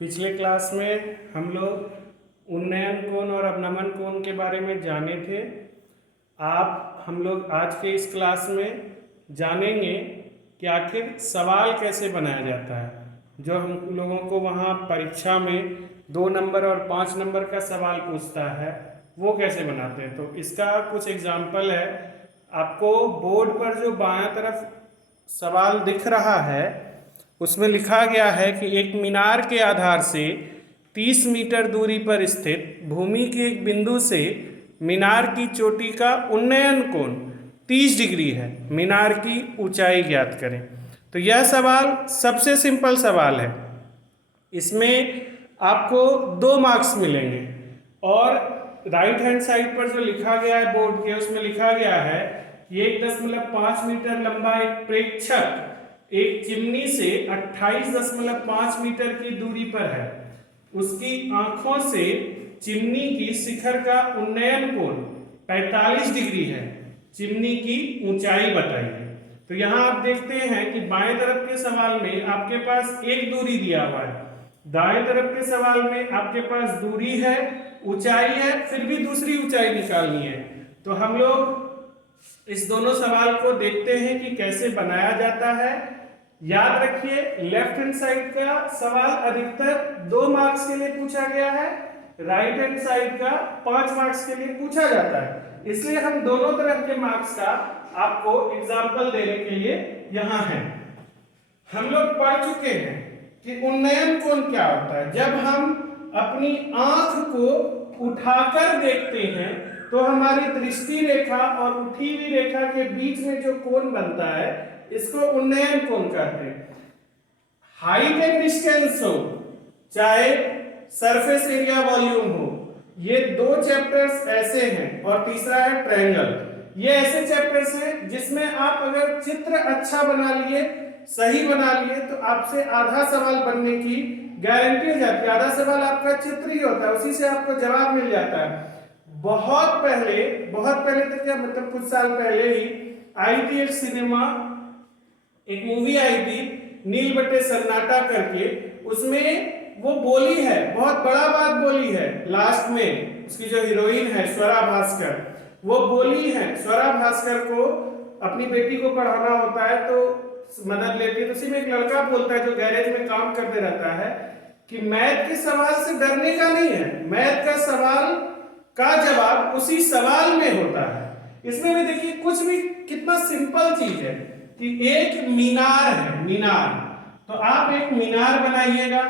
पिछले क्लास में हम लोग उन्नयन कोण और अवनमन कोण के बारे में जाने थे। हम लोग आज के इस क्लास में जानेंगे कि आखिर सवाल कैसे बनाया जाता है। जो हम लोगों को वहाँ परीक्षा में 2 नंबर और 5 नंबर का सवाल पूछता है वो कैसे बनाते हैं। तो इसका कुछ एग्जाम्पल है। आपको बोर्ड पर जो बायां तरफ सवाल दिख रहा है उसमें लिखा गया है कि एक मीनार के आधार से 30 मीटर दूरी पर स्थित भूमि के एक बिंदु से मीनार की चोटी का उन्नयन कोण 30 डिग्री है, मीनार की ऊंचाई ज्ञात करें। तो यह सवाल सबसे सिंपल सवाल है। इसमें आपको 2 मार्क्स मिलेंगे और राइट हैंड साइड पर जो लिखा गया है बोर्ड के उसमें लिखा गया है कि 1.5 मीटर लंबा एक प्रेक्षक एक चिमनी से 28.5 मीटर की दूरी पर है। उसकी आंखों से चिमनी की शिखर का उन्नयन कोण 45 डिग्री है। चिमनी की ऊंचाई बताइए। तो यहाँ आप देखते हैं कि बाएं तरफ के सवाल में आपके पास एक दूरी दिया हुआ है, दाएं तरफ के सवाल में आपके पास दूरी है, ऊंचाई है, फिर भी दूसरी ऊंचाई निकालनी है। तो हम लोग इस दोनों सवाल को देखते हैं कि कैसे बनाया जाता है। याद रखिए, लेफ्ट हैंड साइड का सवाल अधिकतर 2 मार्क्स के लिए पूछा गया है, राइट हैंड साइड का 5 मार्क्स के लिए पूछा जाता है। इसलिए हम दोनों तरह के मार्क्स का आपको एग्जाम्पल देने के लिए यहाँ है। हम लोग पढ़ चुके हैं कि उन्नयन कोण क्या होता है। जब हम अपनी आंख को उठाकर देखते हैं तो हमारी दृष्टि रेखा और उठी हुई रेखा के बीच में जो कोण बनता है इसको उन्नयन कोण कहते हैं। हाइट एंड डिस्टेंस हो चाहे सरफेस एरिया वॉल्यूम हो, ये 2 चैप्टर्स ऐसे हैं, और तीसरा है ट्रायंगल। ये ऐसे चैप्टर्स हैं जिसमें आप अगर चित्र अच्छा बना लिए, सही बना लिए, तो आपसे आधा सवाल बनने की गारंटी हो जाती है। आधा सवाल आपका चित्र ही होता है, उसी से आपको जवाब मिल जाता है। बहुत पहले तो क्या मतलब कुछ साल पहले ही आई थी एक सिनेमा, एक मूवी आई थी नील बट्टे सन्नाटा करके। उसमें वो बोली है, बहुत बड़ा बात बोली है लास्ट में। उसकी जो हीरोइन है स्वरा भास्कर, वो बोली है, स्वरा भास्कर को अपनी बेटी को पढ़ाना होता है तो मदद लेती है। तो उसी में एक लड़का बोलता है जो गैरेज में काम करते रहता है कि मैथ के सवाल से डरने का नहीं है, मैथ का सवाल का जवाब उसी सवाल में होता है। इसमें भी देखिए कुछ भी कितना सिंपल चीज है कि एक मीनार है, मीनार। तो आप एक मीनार बनाइएगा,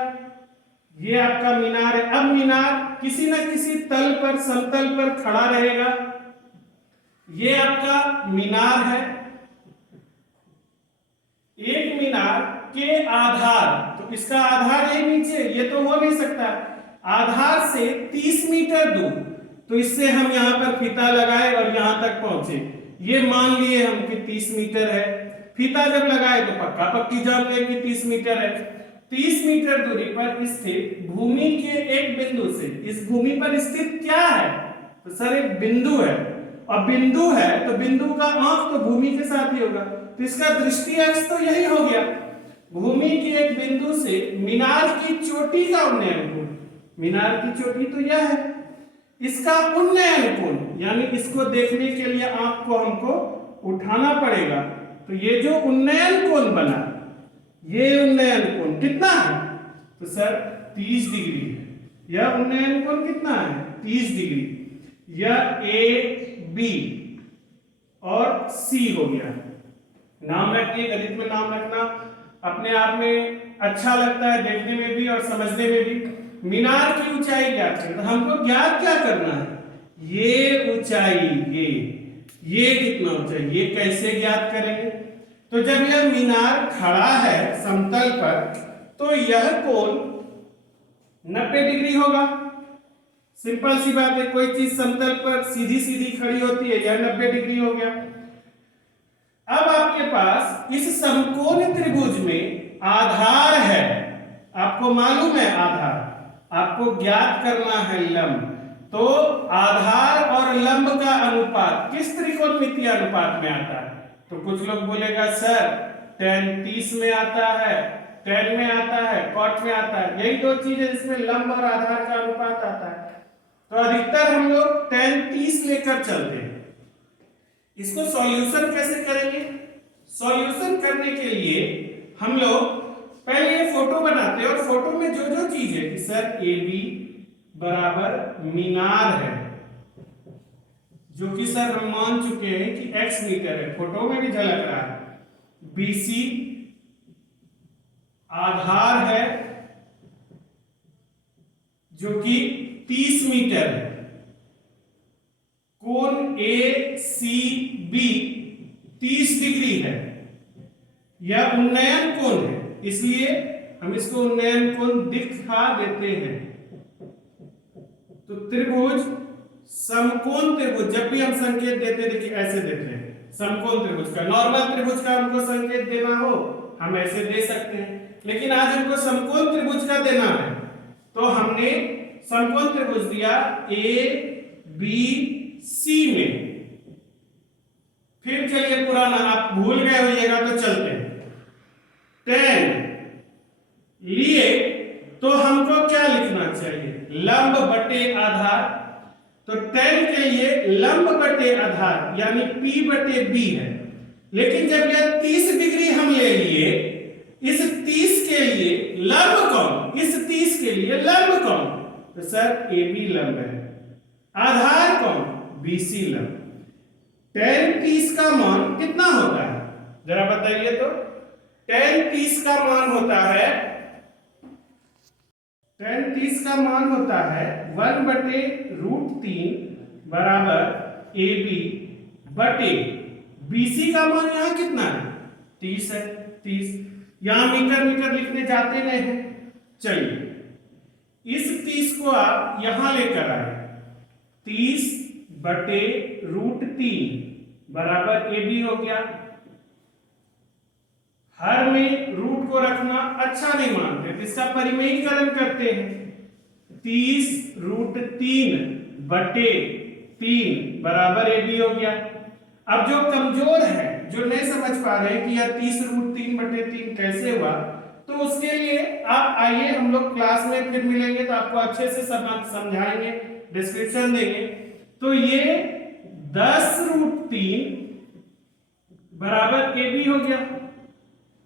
ये आपका मीनार है। अब मीनार किसी न किसी तल पर, समतल पर खड़ा रहेगा। ये आपका मीनार है। एक मीनार के आधार, तो इसका आधार ये नीचे, ये तो हो नहीं सकता। आधार से 30 मीटर दूर, तो इससे हम यहां पर फीता लगाए और यहां तक पहुंचे। ये मान लिए हम कि 30 मीटर है। फीता जब लगाए तो पक्का पक्की जान गए कि 30 मीटर है। 30 मीटर दूरी पर स्थित भूमि के एक बिंदु से, इस भूमि पर स्थित क्या है? तो सर एक बिंदु है, और बिंदु है तो बिंदु का आंख तो भूमि के साथ ही होगा, तो इसका दृष्टि अक्ष तो यही हो गया। भूमि के एक बिंदु से मीनार की चोटी का उन्नयन कोण, मीनार की चोटी तो यह है, इसका उन्नयन कोण, यानी इसको देखने के लिए आंख को हमको उठाना पड़ेगा। तो ये जो उन्नयन कोण बना, ये उन्नयन कोण कितना है? तो सर 30 डिग्री है। यह उन्नयन कोण कितना है? 30 डिग्री। यह ए बी और सी हो गया। नाम रखिए, गणित में नाम रखना अपने आप में अच्छा लगता है, देखने में भी और समझने में भी। मीनार की ऊंचाई ज्ञात करना, हमको ज्ञात क्या करना है? ये ऊंचाई, ये कितना ऊंचाई, ये कैसे ज्ञात करेंगे? तो जब यह मीनार खड़ा है समतल पर तो यह कोण 90 डिग्री होगा। सिंपल सी बात है, कोई चीज समतल पर सीधी सीधी खड़ी होती है, यह 90 डिग्री हो गया। अब आपके पास इस समकोण त्रिभुज में आधार है, आपको मालूम है आधार, आपको ज्ञात करना है लंब। तो आधार और लंब का अनुपात किस त्रिकोणमितीय अनुपात में आता है? तो कुछ लोग बोलेगा सर tan 30 में आता है, टैन में आता है, कॉट में आता है। यही दो चीज है जिसमें लंब और आधार का अनुपात आता है। तो अधिकतर हम लोग tan 30 लेकर चलते हैं। इसको सॉल्यूशन कैसे करेंगे? सॉल्यूशन करने के लिए हम लोग पहले ये फोटो बनाते हैं और फोटो में जो जो चीज है कि सर ए बी बराबर मीनार है, जो कि सर हम मान चुके हैं कि x मीटर है, फोटो में भी झलक रहा है। BC आधार है जो कि 30 मीटर है। कोण ACB 30 डिग्री है। यह उन्नयन कोण है, इसलिए हम इसको उन्नयन कोण दिखा देते हैं। तो त्रिभुज समकोण त्रिभुज, जब भी हम संकेत देते हैं देखिए ऐसे देते हैं समकोण त्रिभुज का। नॉर्मल त्रिभुज का हमको संकेत देना हो हम ऐसे दे सकते हैं, लेकिन आज हमको समकोण त्रिभुज का देना है तो हमने समकोण त्रिभुज दिया ABC में। फिर चलिए पुराना, आप भूल गए होइएगा तो चलते हैं। tan लिए तो हमको क्या लिखना चाहिए? लंब बटे आधार। तो tan के लिए लंब बटे आधार यानी P बटे B है। लेकिन जब यह 30 डिग्री हम ले लिए, इस 30 के लिए लंब कौन? इस 30 के लिए लंब कौन? तो सर AB लंब है। आधार कौन? BC लंब। tan 30 का मान कितना होता है जरा बताइए तो? tan 30 का मान होता है, tan 30 का मान होता है 1/√3 बराबर AB बटे BC का मान यहाँ कितना है? 30 है। 30 यहाँ मीटर मीटर लिखने जाते नहीं हैं। चलिए इस 30 को आप यहां लेकर आए, 30/√3 बराबर AB हो गया। हर में रूट को रखना अच्छा नहीं मानते तो इसका परिमेयीकरण करते हैं। 30√3/3 बराबर AB हो गया। अब जो कमजोर है, जो नहीं समझ पा रहे हैं कि यह 30√3/3 कैसे हुआ, तो उसके लिए आप आइए हम लोग क्लास में फिर मिलेंगे तो आपको अच्छे से समझाएंगे, डिस्क्रिप्शन देंगे। तो ये 10√3 बराबर AB हो गया।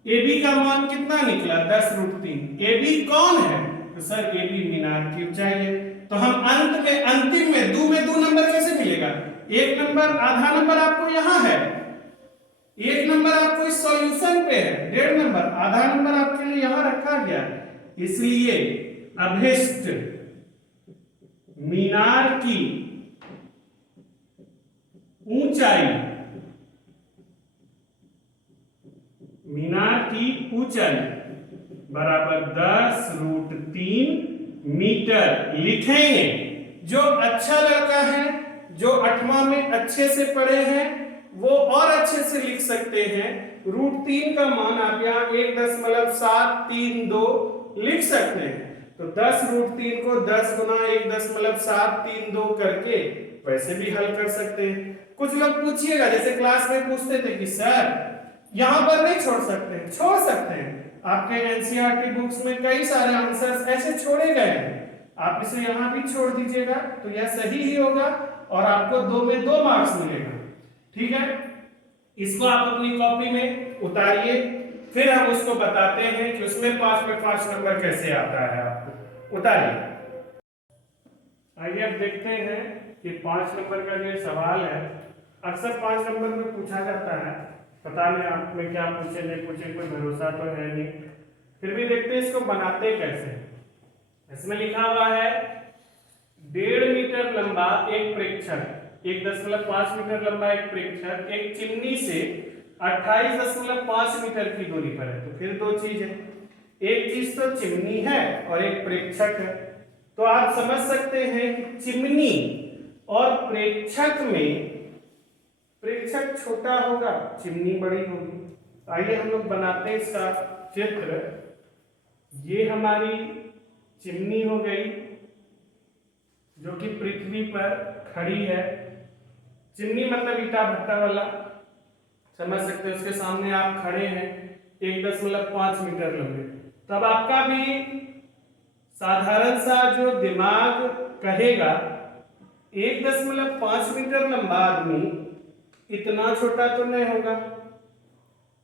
AB का मान कितना निकला? 10√3। AB कौन है? तो सर AB मीनार की ऊंचाई है। तो हम अंत में अंतिम में दो नंबर कैसे मिलेगा? एक नंबर, आधा नंबर आपको यहां है, एक नंबर आपको इस सॉल्यूशन पे है, 1.5 नंबर, आधा नंबर आपके लिए यहां रखा गया। इसलिए अभिष्ट मीनार की ऊंचाई, मीनार की ऊंचाई बराबर 10√3 मीटर लिखेंगे। जो अच्छा लड़का है, जो 8वां में अच्छे से पढ़े हैं, वो और अच्छे से लिख सकते हैं। √3 का मान आप यहाँ 1.732 लिख सकते हैं। तो 10√3 को 10 गुना 1.732 करके वैसे भी हल कर सकते हैं। कुछ लोग पूछिएगा, जैसे क्लास में पूछते थे कि सर यहां पर नहीं छोड़ सकते हैं। छोड़ सकते हैं, आपके एनसीईआरटी बुक्स में कई सारे आंसर्स ऐसे छोड़े गए हैं। आप इसे यहां भी छोड़ दीजिएगा तो यह सही ही होगा और आपको 2 में 2 मार्क्स मिलेगा। ठीक है, इसको आप अपनी कॉपी में उतारिए, फिर हम उसको बताते हैं कि उसमें 5 में 5 नंबर कैसे आता है। आपको उतारिए। आइए अब देखते हैं कि 5 नंबर का जो सवाल है, अक्सर 5 नंबर में पूछा जाता है। पता नहीं आप में क्या पूछे नहीं पूछे, कोई भरोसा तो है नहीं, फिर भी देखते हैं इसको बनाते कैसे। इसमें लिखा हुआ है 1.5 मीटर लंबा एक प्रेक्षक, 1.5 मीटर लंबा एक प्रेक्षक एक चिमनी से 28.5 मीटर की दूरी पर है। तो फिर दो चीज है, एक चीज तो चिमनी है और एक प्रेक्षक है। तो आप समझ सकते हैं कि चिमनी और प्रेक्षक में प्रेक्षक छोटा होगा, चिमनी बड़ी होगी। आइए हम लोग बनाते हैं इसका चित्र। ये हमारी चिमनी हो गई जो कि पृथ्वी पर खड़ी है। चिमनी मतलब ईटा भट्टा वाला, समझ सकते हैं। उसके सामने आप खड़े हैं, 1.5 मीटर लंबे। तब आपका भी साधारण सा जो दिमाग कहेगा 1.5 मीटर लंबा आदमी इतना छोटा तो नहीं होगा,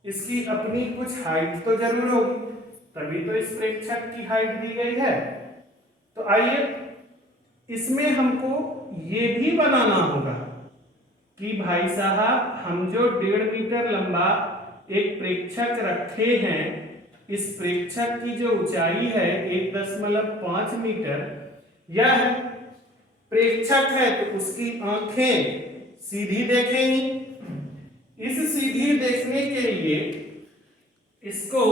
इसकी अपनी कुछ हाइट तो जरूर होगी, तभी तो इस प्रेक्षक की हाइट दी गई है। तो आइए इसमें हमको ये भी बनाना होगा कि भाई साहब हम जो 1.5 मीटर लंबा एक प्रेक्षक रखे हैं, इस प्रेक्षक की जो ऊंचाई है 1.5 मीटर, यह प्रेक्षक है तो उसकी आंखें सीधी देखेंगी। इस सीधी देखने के लिए इसको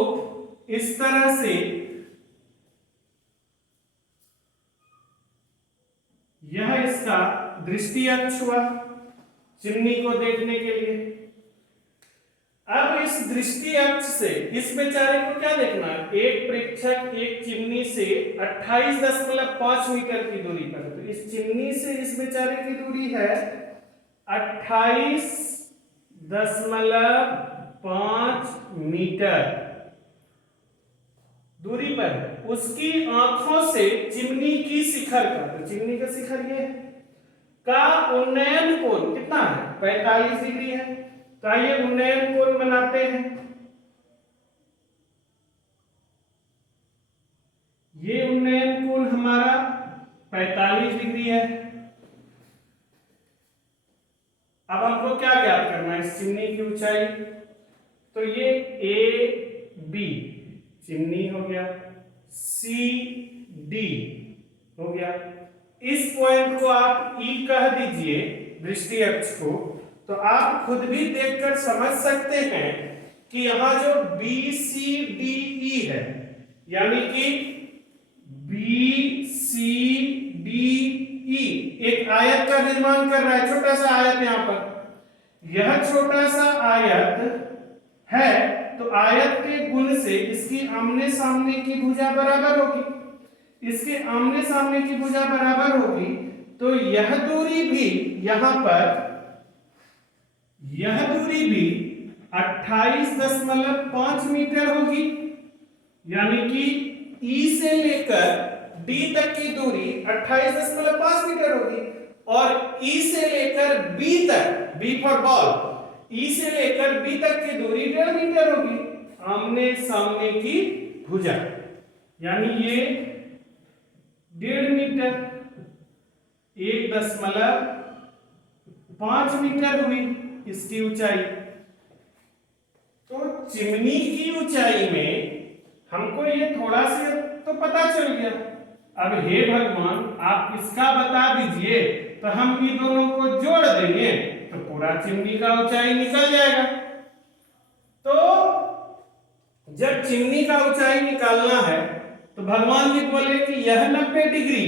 इस तरह से यह इसका दृष्टि अक्ष हुआ चिमनी को देखने के लिए। अब इस दृष्टि अक्ष से इस बेचारे को क्या देखना है, एक प्रेक्षक एक चिमनी से 28.5 मीटर की दूरी पर, तो इस चिमनी से इस बेचारे की दूरी है 28.5 मीटर दूरी पर। उसकी आंखों से चिमनी की शिखर का, तो चिमनी का शिखर ये का उन्नयन कोण कितना है, 45 डिग्री है। तो आइए उन्नयन कोण बनाते हैं। ये उन्नयन कोण हमारा 45 डिग्री है। अब हमको क्या ज्ञात करना है, इस चिमनी की ऊंचाई, तो ये ए बी चिमनी हो गया, सी डी हो गया, इस पॉइंट को आप ई कह दीजिए दृष्टि अक्ष को। तो आप खुद भी देखकर समझ सकते हैं कि यहां जो बी सी डी ई है, यानी कि बी सी डी ई एक आयत का निर्माण कर रहा है, छोटा सा आयत यहां पर। यह छोटा सा आयत है तो आयत के गुण से इसकी आमने सामने की भुजा बराबर होगी, इसके आमने सामने की भुजा बराबर होगी, तो यह दूरी भी यहां पर, यह दूरी भी 28.5 मीटर होगी, यानी कि ई से लेकर डी तक की दूरी 28.5 मीटर होगी, और ई से लेकर बी तक, बी फॉर बॉल, ई से लेकर बी तक की दूरी 1.5 मीटर होगी, आमने सामने की भुजा, यानी ये 1.5 मीटर 1.5 मीटर हुई इसकी ऊंचाई। तो चिमनी की ऊंचाई में हमको ये थोड़ा सा तो पता चल गया। अब हे भगवान आप इसका बता दीजिए, तो हम ये दोनों को जोड़ देंगे तो पूरा चिमनी का ऊंचाई निकल जाएगा। तो जब चिमनी का ऊंचाई निकालना है तो भगवान जी बोले कि यह 90 डिग्री,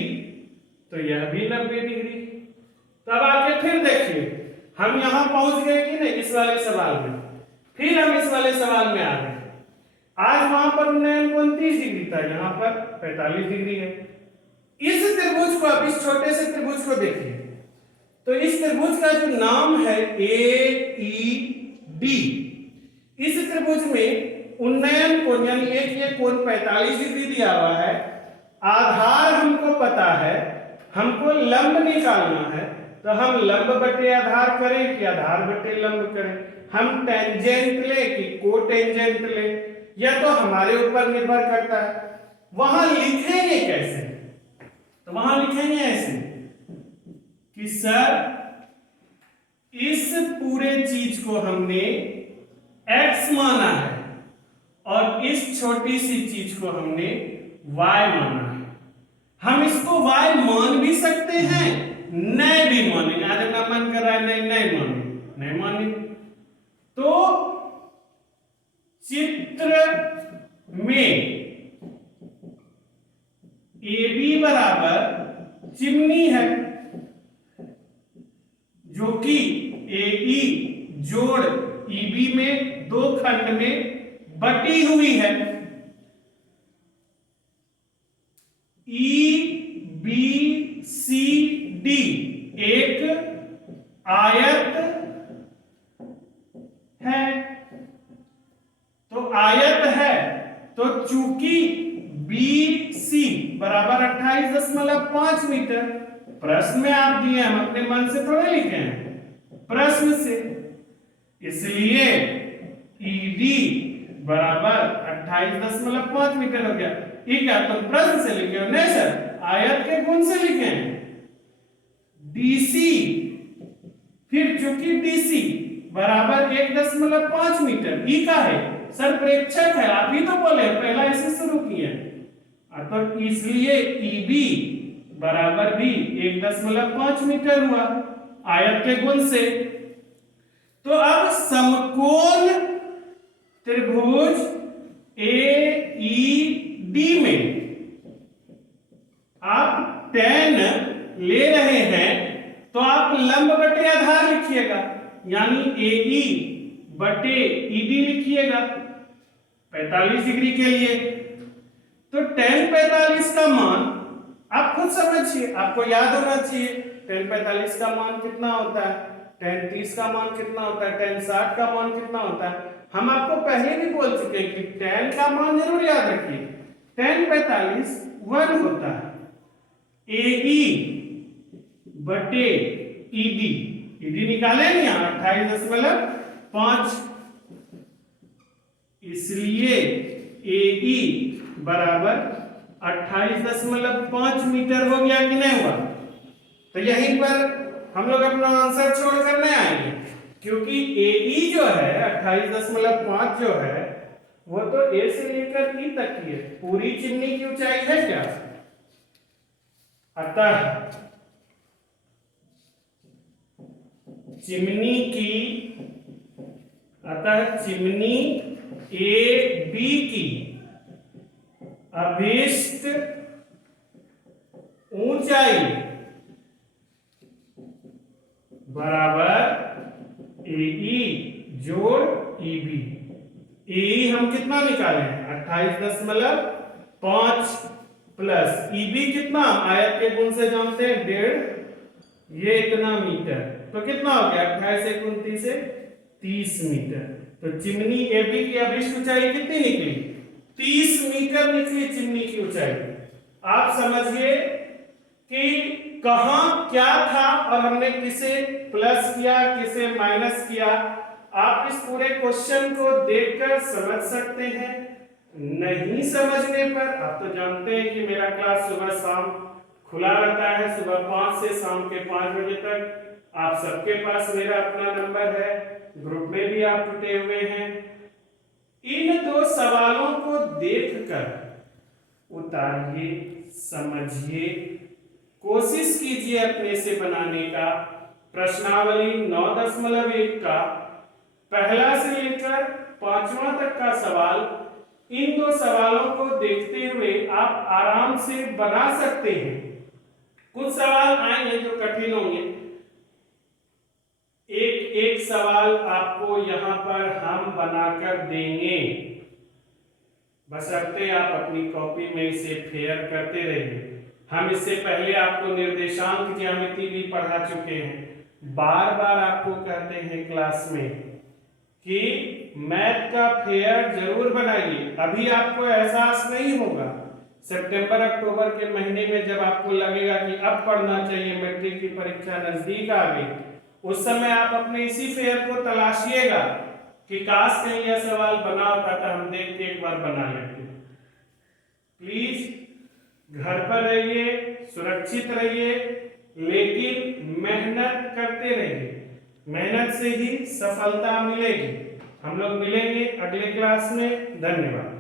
तो यह भी 90 डिग्री। तब आके फिर देखिए हम यहां पहुंच गए कि नहीं इस वाले सवाल में, फिर हम इस वाले सवाल में आ गए। आज वहां पर उन्नयन कोण 30 डिग्री था, यहां पर 45 डिग्री है। इस त्रिभुज को, आप इस छोटे से त्रिभुज को देखिए, तो इस त्रिभुज का जो नाम है ए ई डी, इस त्रिभुज में उन्नयन कोण यानी एक ये कोण 45 डिग्री दिया हुआ है, आधार हमको पता है, हमको लंब निकालना है, तो हम लंब बटे आधार करें कि आधार बटे लंब करें, हम टेंजेंट ले कि कोटेंजेंट ले, यह तो हमारे ऊपर निर्भर करता है। वहां लिखेंगे कैसे, तो वहां लिखेंगे ऐसे कि सर इस पूरे चीज को हमने x माना है और इस छोटी सी चीज को हमने y माना है। हम इसको y मान भी सकते हैं, नहीं भी मानेंगे, आज अपना मन कर रहा है नहीं मानेंगे, नहीं मानेंगे। तो चित्र में AB बराबर चिमनी है जो कि AE जोड़ EB में दो खंड में बटी हुई है। EBCD एक आयत है, तो आयत है तो चूंकि चूंकि BC बराबर 28.5 मीटर, प्रश्न में आप दिए, हम अपने मन से थोड़े लिखे हैं, प्रश्न से, इसलिए ED बराबर 28.5 मीटर हो गया। ये क्या तुम प्रश्न से लिखे हो? नहीं सर, आयत के गुण से लिखे हैं। DC, फिर चूंकि DC बराबर 1.5 मीटर, ई का है सर, प्रेक्षक है, आप ही तो बोले, पहला इसे शुरू किए, तो इसलिए EB बराबर भी 1.5 मीटर हुआ आयत के गुण से। तो अब समकोण त्रिभुज AED में आप tan ले रहे हैं, तो आप लंब बटे आधार लिखिएगा, यानी AE बटे ED लिखिएगा 45 डिग्री के लिए। तो tan 45 का मान आप खुद समझिए, आपको याद होना चाहिए tan 45 का मान कितना होता है, tan 30 का मान कितना होता है, tan 60 का मान कितना होता है। हम आपको पहले भी बोल चुके हैं कि tan का मान जरूर याद रखिए, tan 45 1 होता है AE बटे ED निकाले नहीं, 28.5, इसलिए AE बराबर 28.5 मीटर हो गया कि नहीं हुआ। तो यहीं पर हम लोग अपना आंसर छोड़ कर नहीं आएंगे, क्योंकि AE जो है 28.5 जो है वो तो A से लेकर E तक की है, पूरी चिमनी की ऊंचाई है क्या। अतः चिमनी AB की अभीष्ट ऊंचाई बराबर AE जोड़ EB। AE हम कितना निकाले हैं 28.5 प्लस EB कितना, आयत के गुण से जानते हैं 1.5, ये इतना मीटर, तो कितना हो गया 28 × 29 से 30 मीटर। तो चिमनी AB की अभीष्ट ऊंचाई कितनी निकली, 30 मीटर निकली चिमनी की ऊंचाई। आप समझिए कि कहां क्या था और हमने किसे प्लस किया, किसे माइनस किया। आप इस पूरे क्वेश्चन को देखकर समझ सकते हैं। नहीं समझने पर आप तो जानते हैं कि मेरा क्लास सुबह शाम खुला रहता है, सुबह 5 से शाम के 5 बजे तक। आप सबके पास मेरा अपना नंबर है, ग्रुप में भी आप जुटे हुए हैं। इन दो सवालों को देखकर उतारिए, समझिए, कोशिश कीजिए अपने से बनाने का। प्रश्नावली 9.1 का पहला से लेकर 5वां तक का सवाल, इन दो सवालों को देखते हुए आप आराम से बना सकते हैं। कुछ सवाल आएंगे जो कठिन होंगे, एक एक सवाल आपको यहां पर हम बनाकर देंगे, बशर्ते आप अपनी कॉपी में इसे फेयर करते रहिए। हम इससे पहले आपको निर्देशांक ज्यामिति भी पढ़ा चुके हैं। बार बार आपको कहते हैं क्लास में कि मैथ का फेयर जरूर बनाइए। अभी आपको एहसास नहीं होगा, सितंबर अक्टूबर के महीने में जब आपको लगेगा कि अब पढ़ना चाहिए, मैट्रिक की परीक्षा नजदीक आ गई, उस समय आप अपने इसी फेयर को तलाशिएगा कि काश कहीं यह सवाल बना होता था, हम देख के एक बार बना लेते। प्लीज घर पर रहिए, सुरक्षित रहिए, लेकिन मेहनत करते रहिए। मेहनत से ही सफलता मिलेगी। हम लोग मिलेंगे अगले क्लास में। धन्यवाद।